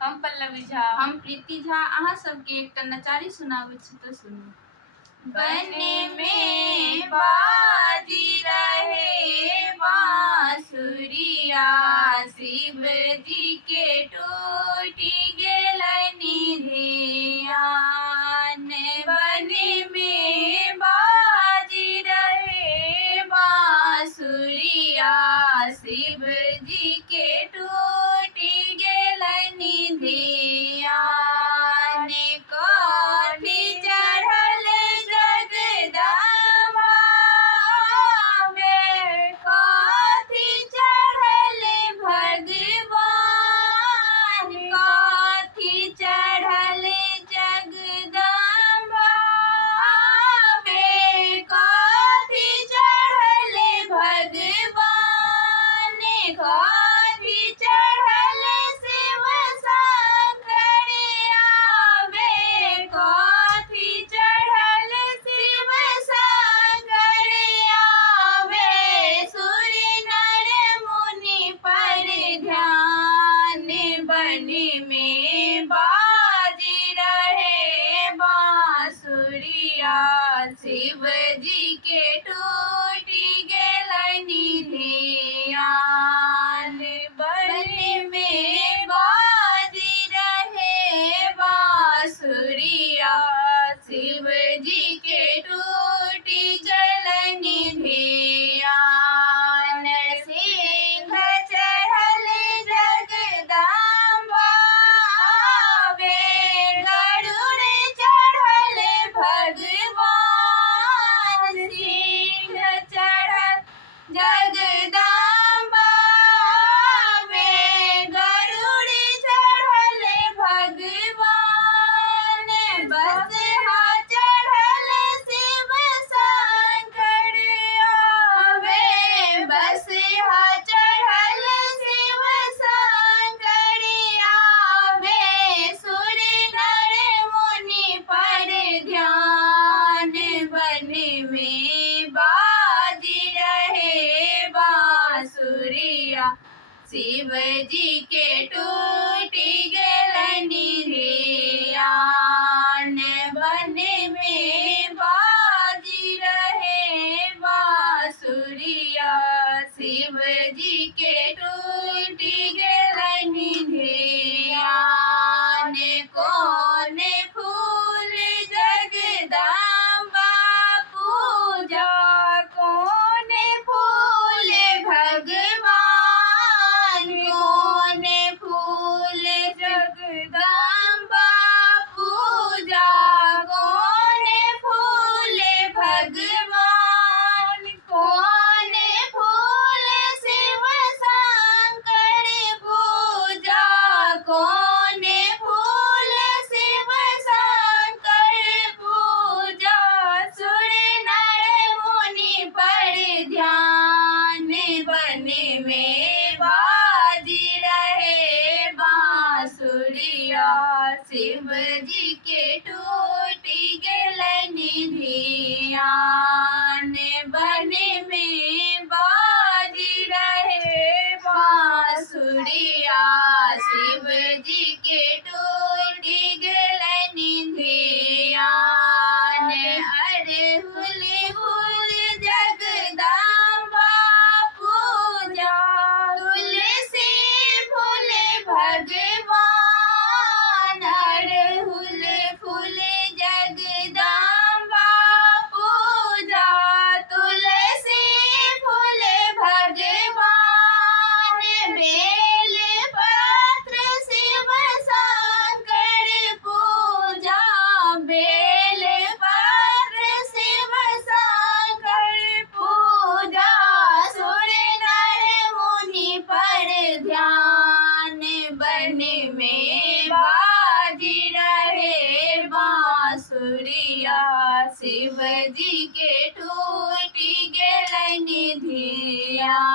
हम पल्लवी झा। हम प्रीति झा अहाँ सबके एकटा नचारी सुनाबै छी तो सुनू। बन में बाजी रहे बांसुरिया, शिव जी के टूटी गेलनि ध्यान। बन में बाजी रहे बांसुरिया, शिव जी के टूटी गेलनि ध्यान। कोटि चढ़ल जगदम्बा में, कोटि चढ़ल भगवान, कोटि चढ़ल जगदम्बा में, कोटि चढ़ल भगवान, कोटि चढ़ल शिव शंकर आवे, कोटि चढ़ल शिव शंकर आवे। सुर नर मुनि पर ध्यान, बन में बाजी रहे बांसुरिया, शिव जी के टूटी गेलनि ध्यान। बन में बाजी रहे बांसुरिया, शिव जी के टूटी गेलनि ध्यान। सिंह चढ़ल जगदम्बा आवे, गरुड़ चढ़ल भगवान, सिंह चढ़ल जगदम्बा आवे, गरुड़ चढ़ल भगवान। बसहा चढ़ल शिव शंकर आवे, बसहा चढ़ल शिव शंकर आवे। सुर नर मुनि पर ध्यान, बन में बाजी रहे बांसुरिया, शिव जी के टूटी गेलनि ध्यान। बन में बाजी रहे बांसुरिया, शिव जी के टूटी गेलनि ध्यान। कौन फूल जगदम्बा पूजा, कौन फूल भगवान, कौन फूल जगदम्बा पूजा, कौन फूल भगवान, कौन फूल शिव शंकर पूजा, कौन फूल शिव शंकर पूजा। सुर नर मुनि पर ध्यान, बन में बाजी रहे बांसुरिया, शिव जी के टूटी गेलनि ध्यान। बन में बाजी रहे बांसुरिया, शिव जी के टूटी गेलनि ध्यान। अड़हुल फूल जगदम्बा पूजा, तुलसी फूल भगवान, अड़हुल फूल जगदम्बा पूजा, तुलसी फूल भगवान। बेल पत्र शिव शंकर पूजा, बेल पत्र शिव शंकर पूजा। सुर नर मुनि पर ध्यान, बन में बाजी रहे बांसुरिया, शिव जी के टूटी गेलनि ध्यान।